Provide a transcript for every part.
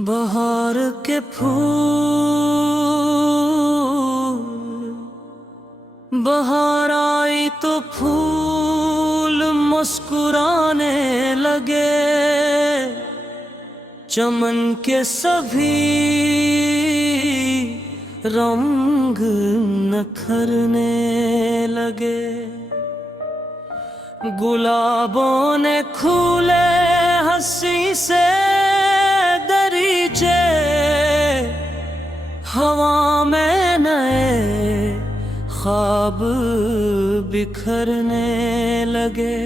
बहार के फूल, बहार आई तो फूल मुस्कुराने लगे। चमन के सभी रंग नखरने लगे। गुलाबों ने खुले हंसी से दरीचे, हवा में नए ख्वाब बिखरने लगे।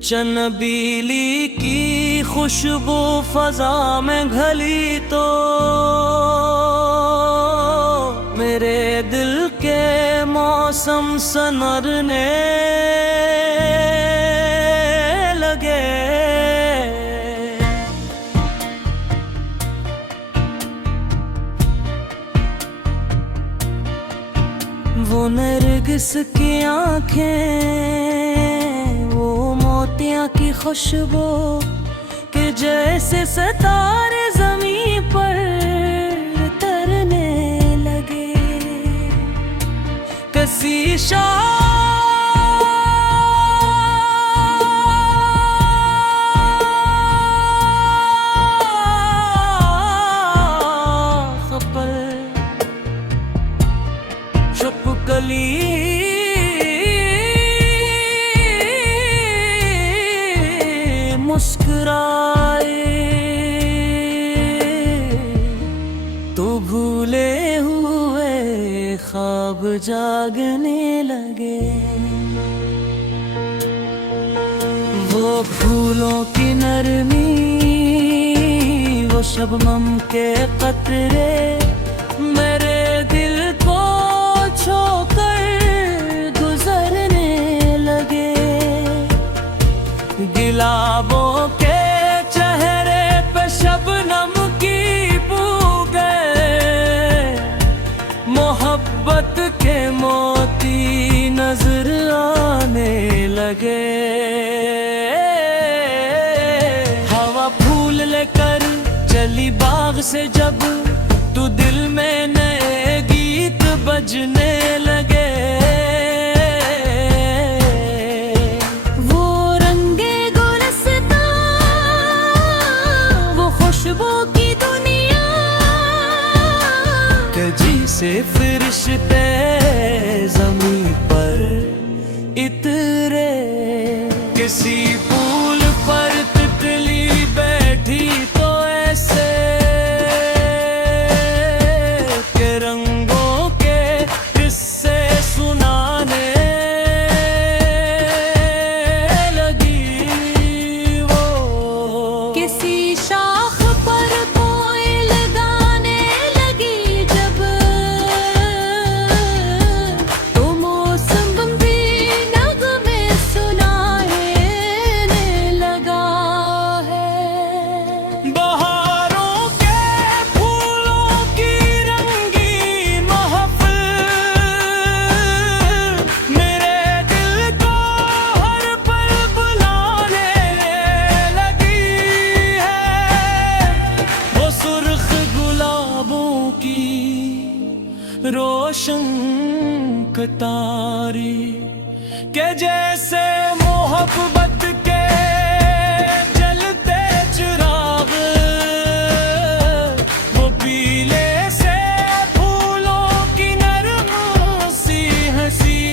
चनबीली की खुशबू फजा में घली तो मेरे दिल के मौसम सनरने लगे। वो नरगिस की आंखें, वो मोतियां की खुशबू कि जैसे सितारे ज़मीं पर तरने लगे। कसी शाख पर छुपकली मुस्कुराए तो भूले हुए ख्वाब जागने लगे। वो फूलों की नरमी, वो शबनम के कतरे मेरे दिल को छोकर गुजरने लगे। गुलाबों के चेहरे पे शबनम की बू गए। मोहब्बत के मोती नजर आने लगे। हवा फूल लेकर चली बाग से जब, तू दिल में नए गीत बजने लगे। वो रंगे गुलस्ता, वो खुशबू की दुनिया कि जिसे फरिश्ते ज़मीं पर इतरे। किसी फूल पर तितली बैठी तो ऐसे के रंगों के किस्से सुनाने लगी। वो किसी शाख पर कोयल गाने लगी जब, तो मौसम भी नगमे सुनाने लगा है। बहारों के फूलों की रंगीन महफिल मेरे दिल को हर पल बुलाने लगी है। वो सुर्ख गुलाबों की रोशन कतारी के जैसे मोहब्बत के जलते चिराग। वो पीले से फूलों की नरम सी हंसी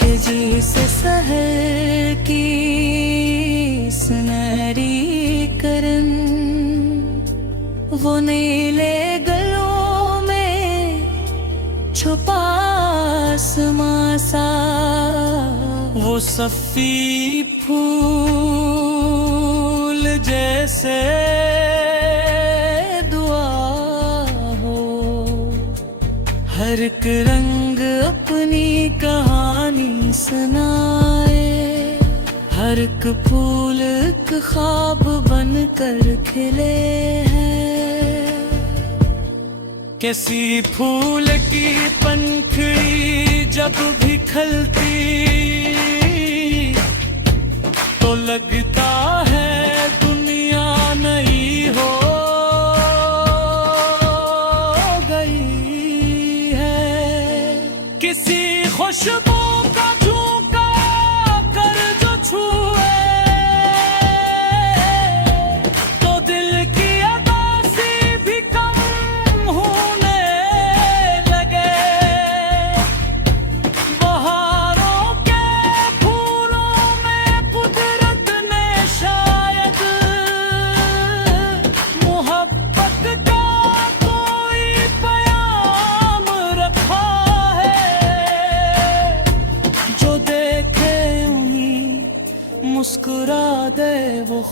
के जैसे सहर की सुनहरी करन। वो नीले गलों में छुपा आसमां सा, वो सफ़ी फूल जैसे दुआ हो। हर एक रंग अपनी कहानी सुनाए, हर एक फूल एक ख्वाब बनकर खिले हैं। किसी फूल की पंखड़ी जब भी खलती तो लगता है दुनिया न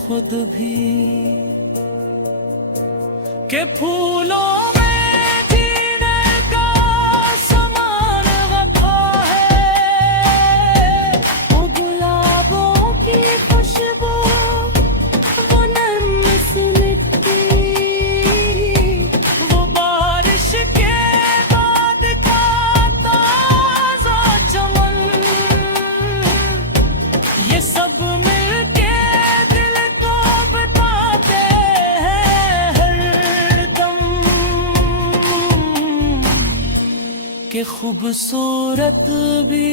खुद भी के फूलों में जीने का समान वफा है। वो गुलाबों की खुशबू, वो नर्म सी मिट्टी, वो बारिश के बाद का ताजा चमन, ये सब मिलके दिल को बताते हैं हरदम कि खूबसूरत भी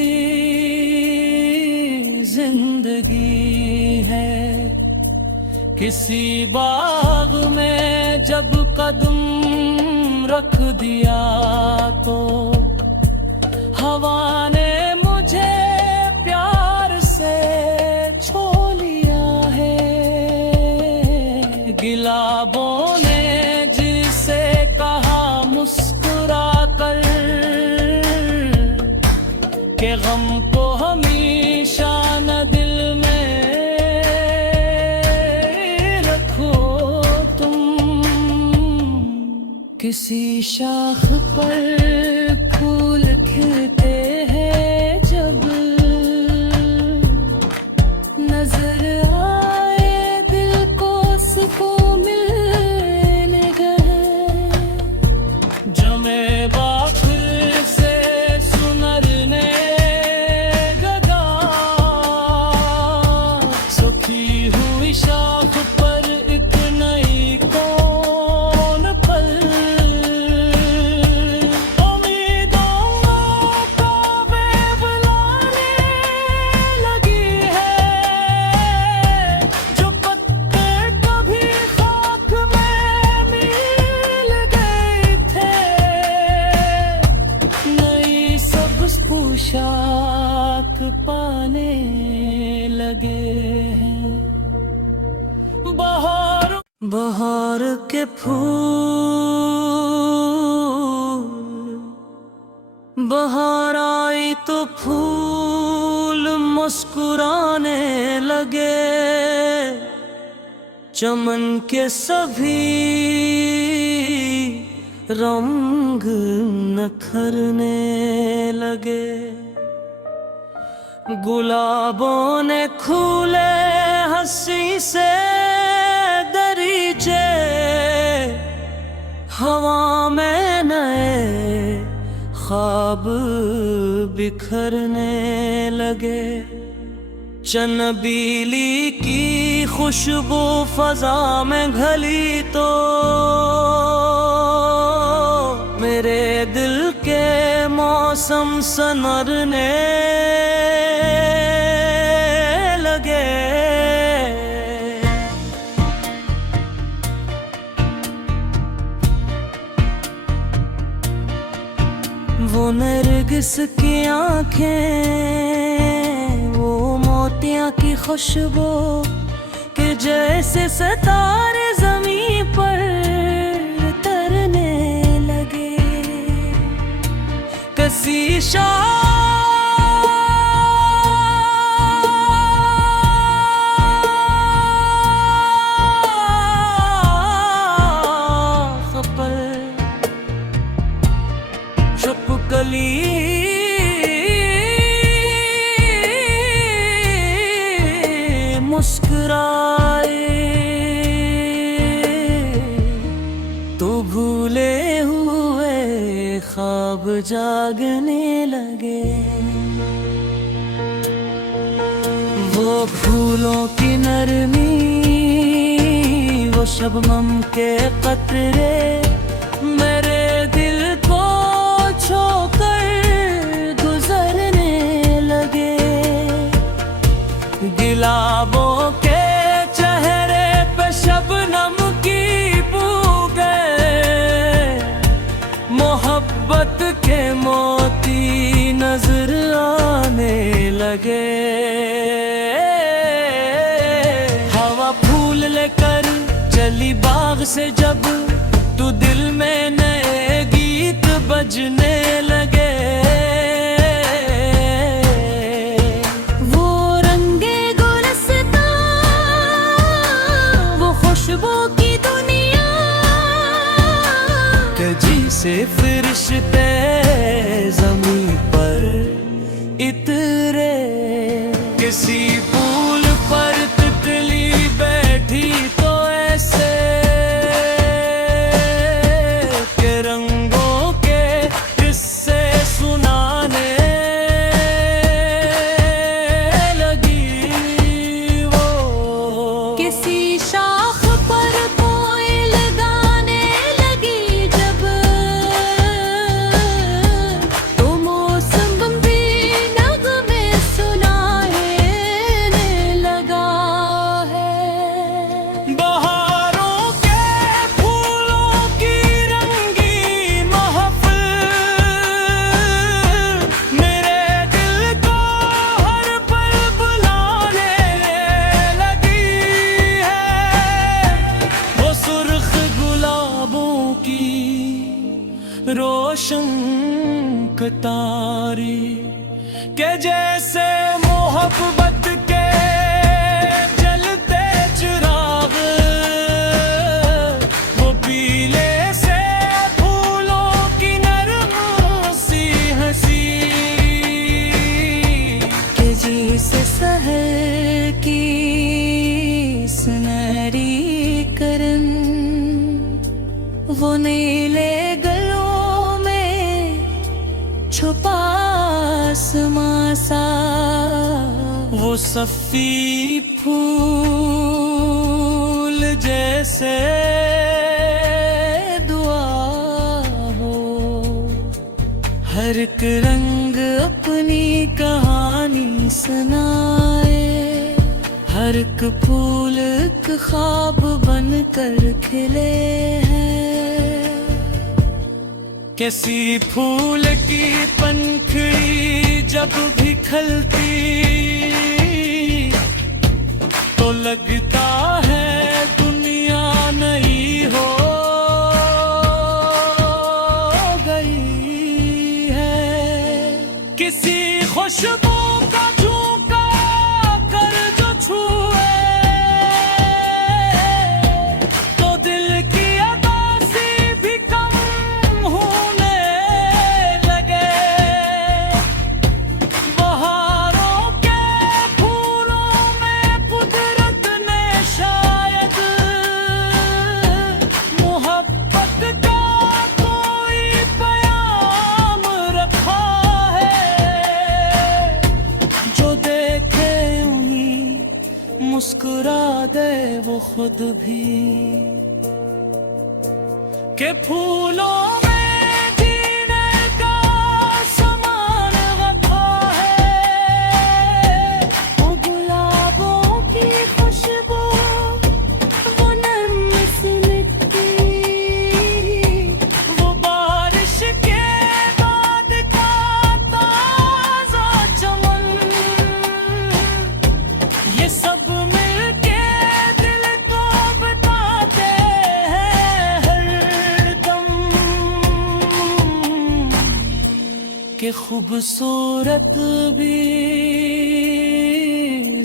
जिंदगी है। किसी बाग में जब कदम रख दिया तो हवा ने मुझे प्यार से छू लिया है। गुलाबों ने जिसे कहा मुस्कुरा कर के गम को हमेशा न दिल में रखो तुम। किसी शाख पर फूल खिलते हैं जब नजर आए दिल को सुकून मिलने गए। जमे बाखिर से सुनरने गदा, सुखी हुई शाख पर एक नई कौन पल। उम्मीदों का वेव लाने लगी है, जो पत्ते कभी खाक में मिल गए थे, नई सब्ज पोशाक पाने लगे हैं। बहार के फूल, बहार आई तो फूल मुस्कुराने लगे। चमन के सभी रंग नखरने लगे। गुलाबों ने खुले हंसी से दरीचे, हवा में नए ख्वाब बिखरने लगे। चनबीली की खुशबू फजा में घली तो मेरे दिल के मौसम सनरने लगे। वो नरगिस की आंखें, वो मोतियां की खुशबू कि जैसे सितारे ज़मीं पर तरने लगे। कसी शाख पर छिपकली मुस्कुराए तो भूले हुए ख्वाब जागने लगे। वो फूलों की नरमी, वो शबनम के कतरे मेरे दिल को छोकर गुजरने लगे। गुलाबों के चेहरे पे शबनम की बू गए, मोहब्बत के मोती नजर आने लगे। हवा फूल लेकर चली बाग से जब, तू दिल में नए गीत बजने लगे। वो रंगे गुलस्तां ख्वाबों की दुनिया कि जिसे फरिश्ते ज़मीं पर इतरे। किसी पुल पर तितली बैठी तो ऐसे के रंगों के किस्से सुनाने लगी वो। किसी शाख पर कोयल गाने लगी जब, तो मौसम भी नगमे सुनाने लगा है। बहारों के फूलों की रंगी महफिल मेरे दिल को हर पल बुलाने लगी है। वो सुर्ख गुलाबों की रोशन कतारी के जैसे मोहब्बत के जलते चिराग, वो पीले से फूलों की नरम सी हंसी कि जिसे सहर की सुनहरी करन, वो नीले गलों में छुपा आसमां सा। वो सफ़ी फूल जैसे दुआ हो, हर एक रंग अपनी कहानी सुनाए, हर एक फूल एक ख्वाब बनकर खिले हैं। किसी फूल की पंखड़ी जब भी खलती तो लगता है दुनिया नई हो गई है। किसी खुशबू का झोंका कर जो छुए तो दिल की अदासी भी कम होने लगे। बहारों के फूलों में कुदरत ने शायद मोहब्बत का कोई पैगाम रखा है। जो देखे उन्हीं मुस्कुरा दे वो खुद भी के फूलों में जीने का समान वफा है। वो गुलाबों की खुशबू, वो नर्म सी मिट्टी, वो बारिश के बाद का ताजा चमन, ये सब मिलके दिल को बताते हैं हरदम कि खूबसूरत भी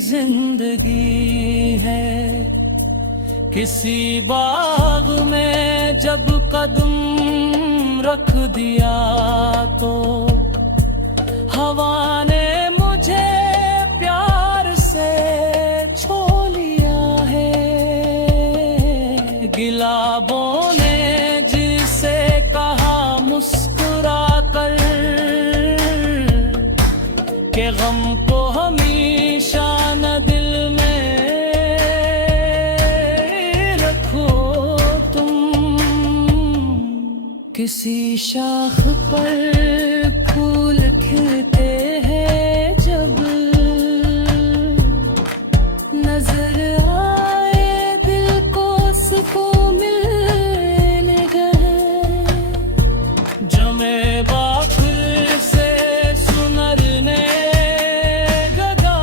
जिंदगी है। किसी बाग में जब कदम रख दिया तो हवा ने मुझे प्यार से छू लिया है। गिलाबों ने जिसे कहा मुस्कुरा कर के गम को हमेशा न दिल में रखो तुम। किसी शाख पर फूल खिलते हैं जब, नजर आए दिल को सुकून मिलने गए। जमे बाखिर से सुनरने गगा,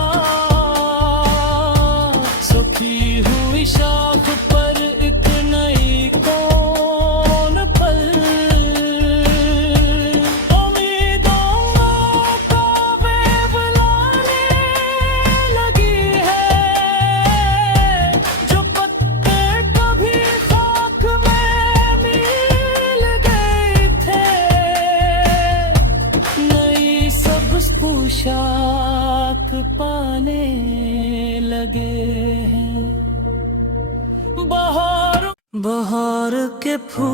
सुखी हुई शाख पर एक नई कौन पल। उम्मीदों का बहार के फूल,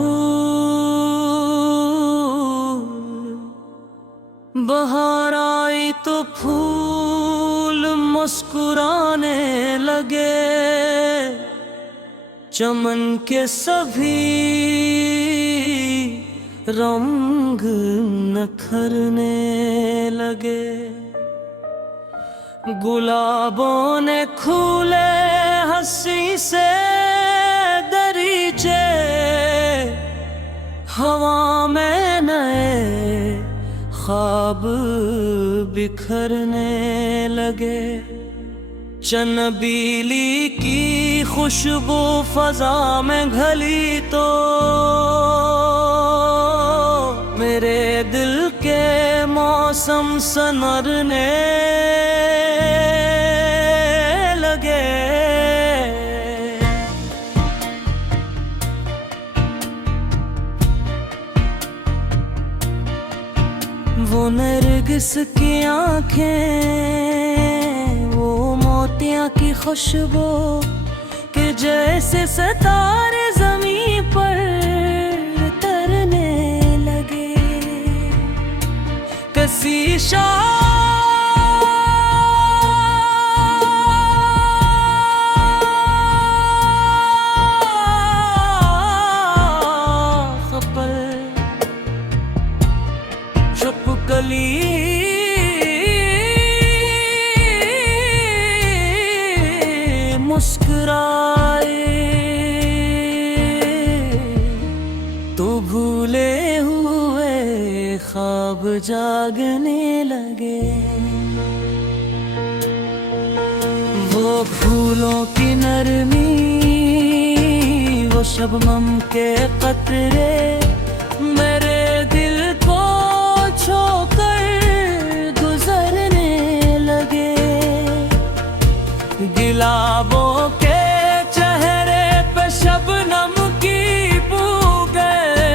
बहार आई तो फूल मुस्कुराने लगे, चमन के सभी रंग नखरने लगे। गुलाबों ने खुले हंसी से दरीचे, हवा में नए ख्वाब बिखरने लगे। चनबीली की खुशबू फजा में घली तो मेरे दिल के मौसम सनरने लगे। वो नरगिस की आंखें, वो मोतियां की खुशबू कि जैसे सितारे ज़मीं पर तरने लगे। कसी शाख पर कली मुस्कुराए तो भूले हुए ख्वाब जागने लगे। वो फूलों की नरमी, वो शबनम के कतरे मेरे दिल को छोकर गुजरने लगे। गुलाबों के चेहरे पे शबनम की बू गए,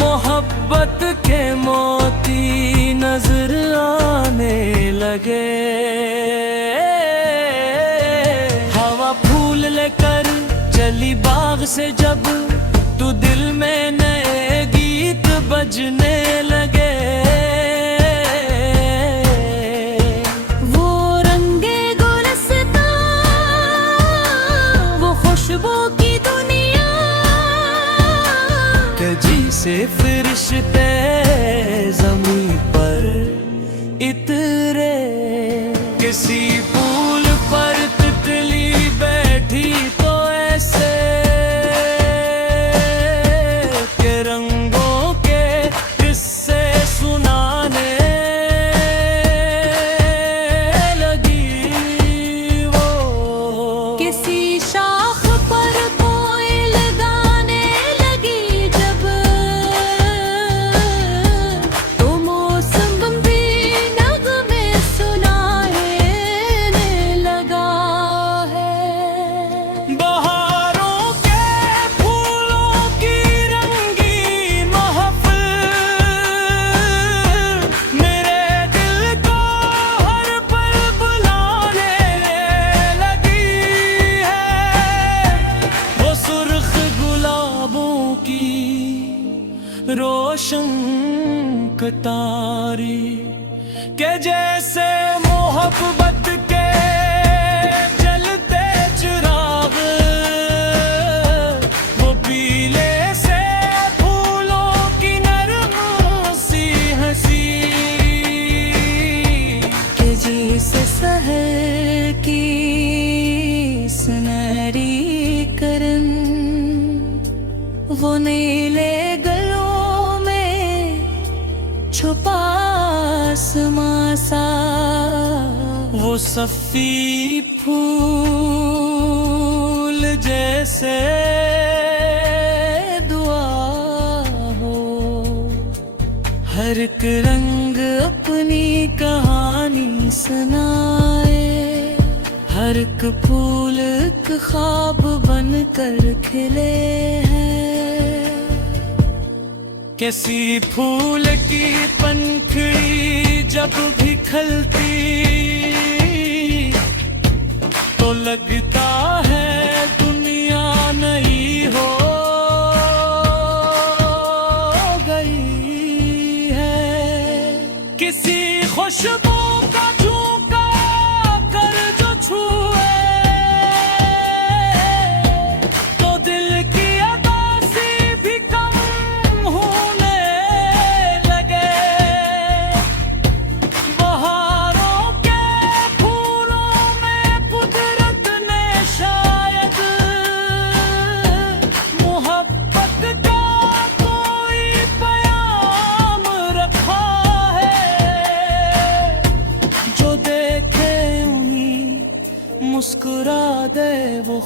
मोहब्बत के मोती नजर आने लगे। हवा फूल लेकर चली बाग से जब, तू दिल में नए गीत बजने लगे। वो रंगे गुलस्ता, वो खुशबू की दुनिया कि जिसे फरिश्ते ज़मीं पर इतरे। किसी फूल पर तितली बैठी तो ऐसे रोशन कतारी के जैसे मोहब्बत के जलते चिराग, वो पीले से फूलों की नरम सी हंसी के जैसे सहर की सुनहरी करन, वो नीले छुपा आसमां सा। वो सफ़ी फूल जैसे दुआ हो, हर एक रंग अपनी कहानी सुनाए। हर एक फूल एक ख्वाब बनकर खिले हैं। किसी फूल की पंखड़ी जब भी खलती तो लगता है दुनिया न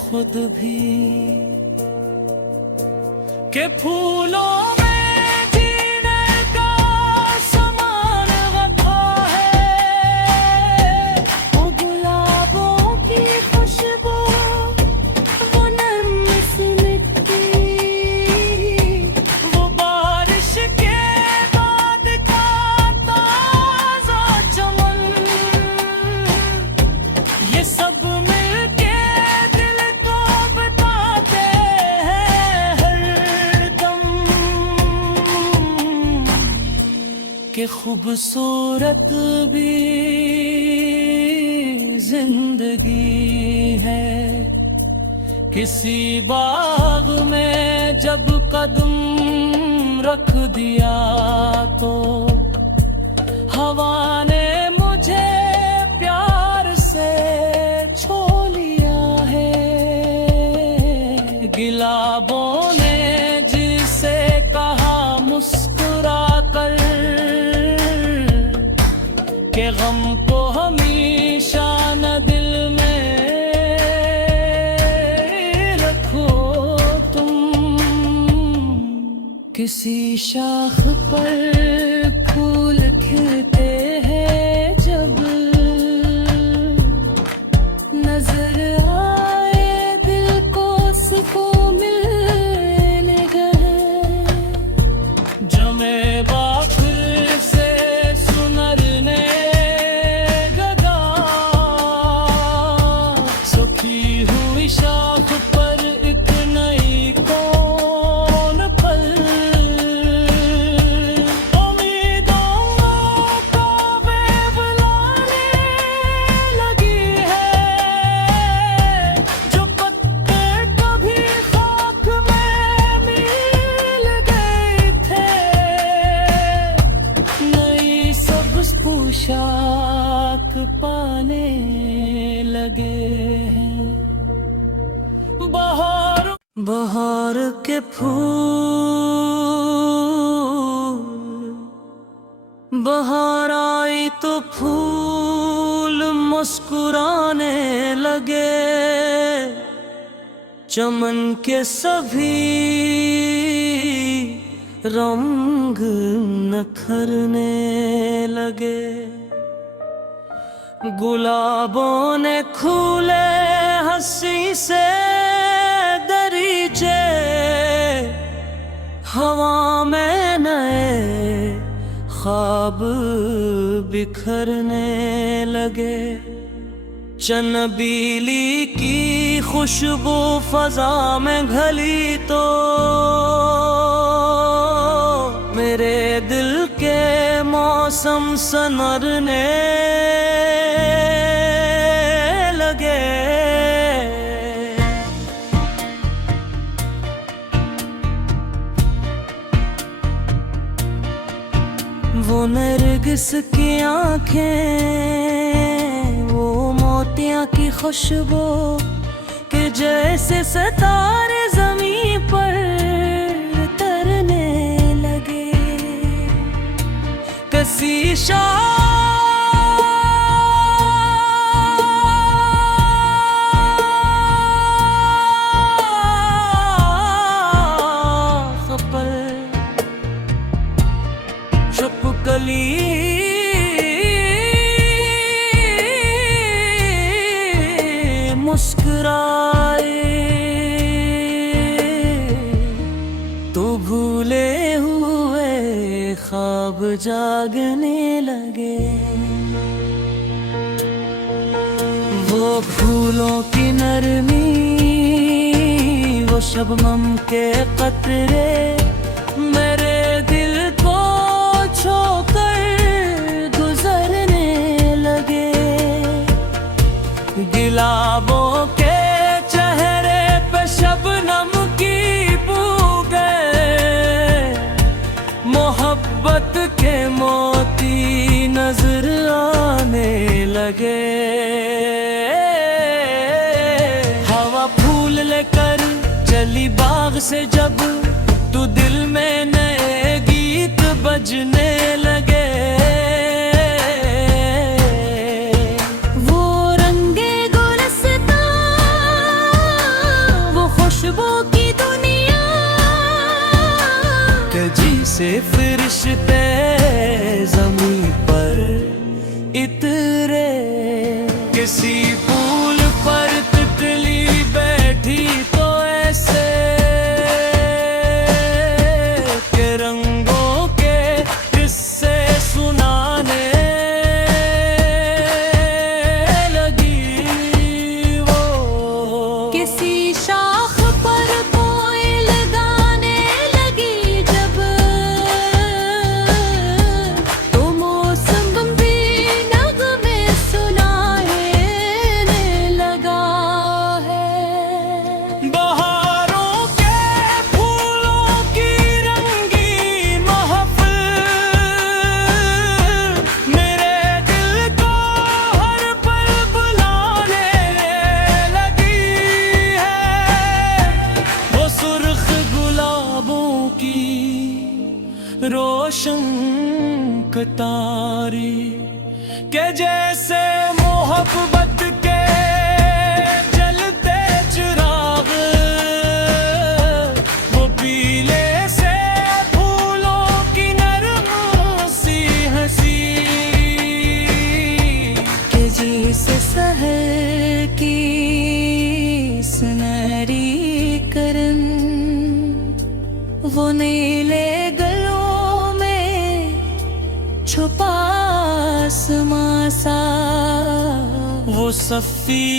खुद भी के फूलों में जीने का समान वफा है। वो गुलाबों की खुशबू, वो नर्म सी मिट्टी, वो बारिश के बाद का ताजा चमन, ये सब मिलके दिल को बताते हैं हर दम कि खूबसूरत भी जिंदगी है। किसी बाग में जब कदम रख दिया तो हवा ने मुझे प्यार से छू लिया है। गुलाबों ने जिसे कहा मुस्कुरा कर के गम को हमेशा न दिल में रखो तुम। किसी शाख पर फूल खिलते हैं जब नजर आए दिल को सुकून मिलने गए। जमे बाखिर से सुनरने गदा, सुखी हुई शाख पर एक नई कौन पल, उम्मीदों का वेव लाने लगी है। जो पत्ते कभी खाक में मिल गए थे, नई सब्ज पोशाक पाने लगे हैं। बहार के फूल, बहार आई तो फूल मुस्कुराने लगे। चमन के सभी रंग नखरने लगे। गुलाबों ने खुले हंसी से दरीचे, हवा में नए ख्वाब बिखरने लगे। चनबीली की खुशबू फजा में घली तो मेरे दिल के मौसम सनरने लगे। वो नरगिस की आंखें, वो मोतियां की खुशबू कि जैसे सितारे ज़मीं पर तरने लगे। कसी शाख पर छिपकली मुस्कुराए तो भूले हुए ख्वाब जागने लगे। वो फूलों की नरमी, वो शबनम के कतरे मेरे दिल को छोकर गुजरने लगे। गुलाबों के चेहरे पे शबनम की बू गए, मोहब्बत के मोती नजर आने लगे। हवा फूल लेकर चली बाग से जब, तू दिल में नए गीत बजने लगे। वो रंगे गुलस्तां ख्वाबों की दुनिया कि जिसे फरिश्ते ज़मीं पर इतरे। किसी पुल पर तितली बैठी तो ऐसे के रंगों के किस्से सुनाने लगी वो। किसी शाख पर कोयल गाने लगी जब, तो मौसम भी नगमे सुनाने लगा है। बहारों के फूलों की रंगीन महफिल मेरे दिल को हर पल बुलाने लगी है। वो सुर्ख गुलाबों की रोशन कतारी के जैसे मोहब्बत के जलते चिराग, वो पीले से फूलों की नरम सी हंसी कि जिसे सहर की सुनहरी करन, वो नीले गलों में छुपा आसमां सा। वो सफ़ी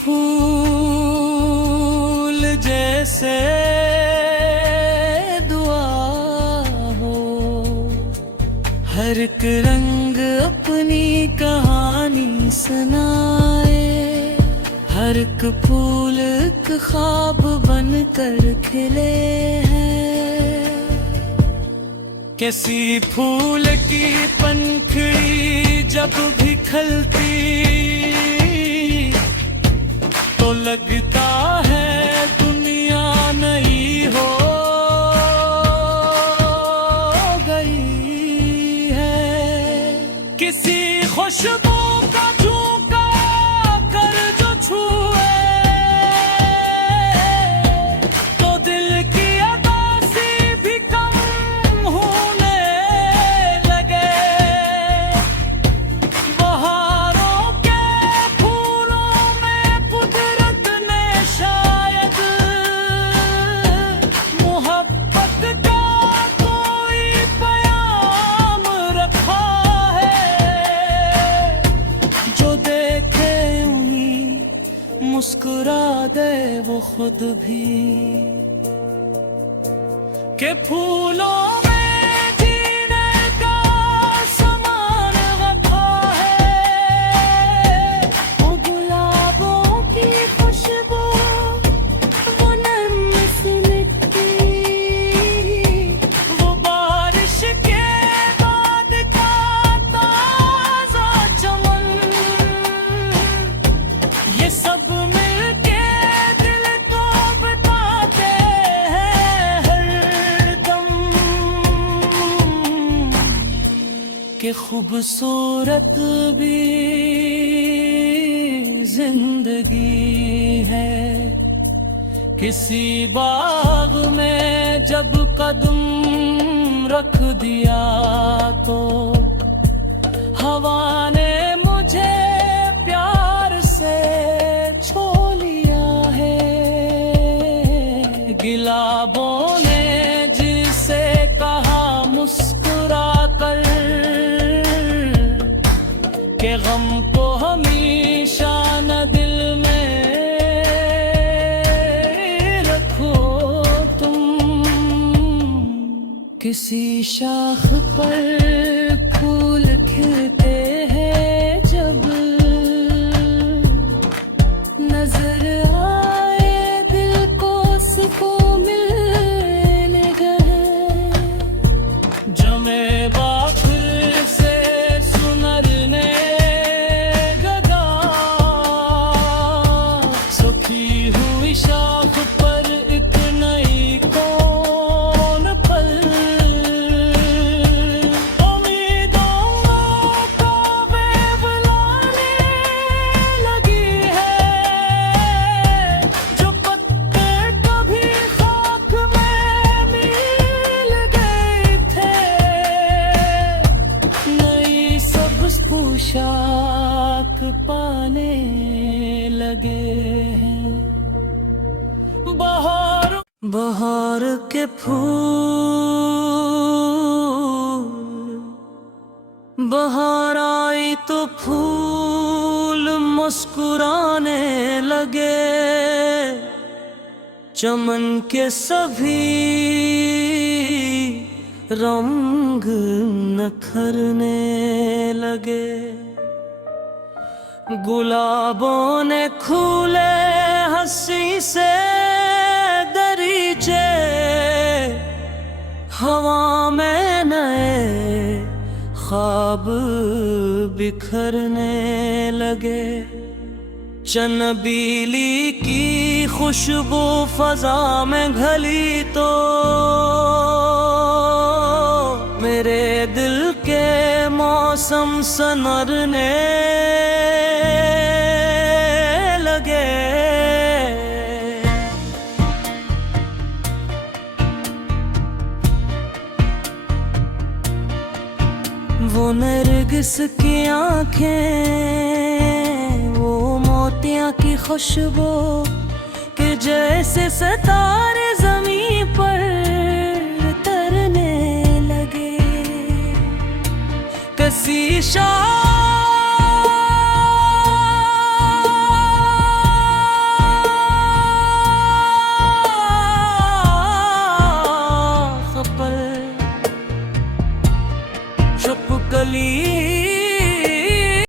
फूल जैसे दुआ हो, हर एक रंग अपनी कहानी सुनाए, हर एक फूल एक ख्वाब बनकर खिले हैं। किसी फूल की पंखड़ी जब भी खलती तो लगता है दुनिया नई हो गई है। किसी खुशबू का झोंका कर जो छुए तो दिल की अदासी भी कम होने लगे। बहारों के फूलों में कुदरत ने शायद मोहब्बत का कोई पैगाम रखा है। जो देखे उन्हीं मुस्कुरा दे वो खुद भी के फूलों में जीने का समान वफा है। वो गुलाबों की खुशबू, वो नर्म सी मिट्टी, वो बारिश के बाद का ताजा चमन, ये सब मिलके दिल को बताते हैं हरदम कि खूबसूरत भी जिंदगी है। किसी बाग में जब कदम रख दिया तो हवा ने मुझे प्यार से छू लिया है। गिलाबों ने जिसे कहा मुस्कुरा कर के गम को हमेशा न दिल में रखो तुम। किसी शाख पर फूल खिलते हैं जब, नजर आए दिल को सुकून मिलने गए। जमे बाखिर से सुनरने गदा, सुखी हुई शाख पर एक नई कौन पल। उम्मीदों का लगे हैं। बहार के फूल, बहार आई तो फूल मुस्कुराने लगे, चमन के सभी रंग नखरने लगे। गुलाबों ने खुले हंसी से दरीचे, हवा में नए ख्वाब बिखरने लगे। चनबीली की खुशबू फजा में घली तो मेरे दिल के मौसम सनरने लगे। वो नरगिस की आँखें, वो मोतियाँ की खुशबू कि जैसे सितारे ज़मीं पर तरने लगे। कसी शाह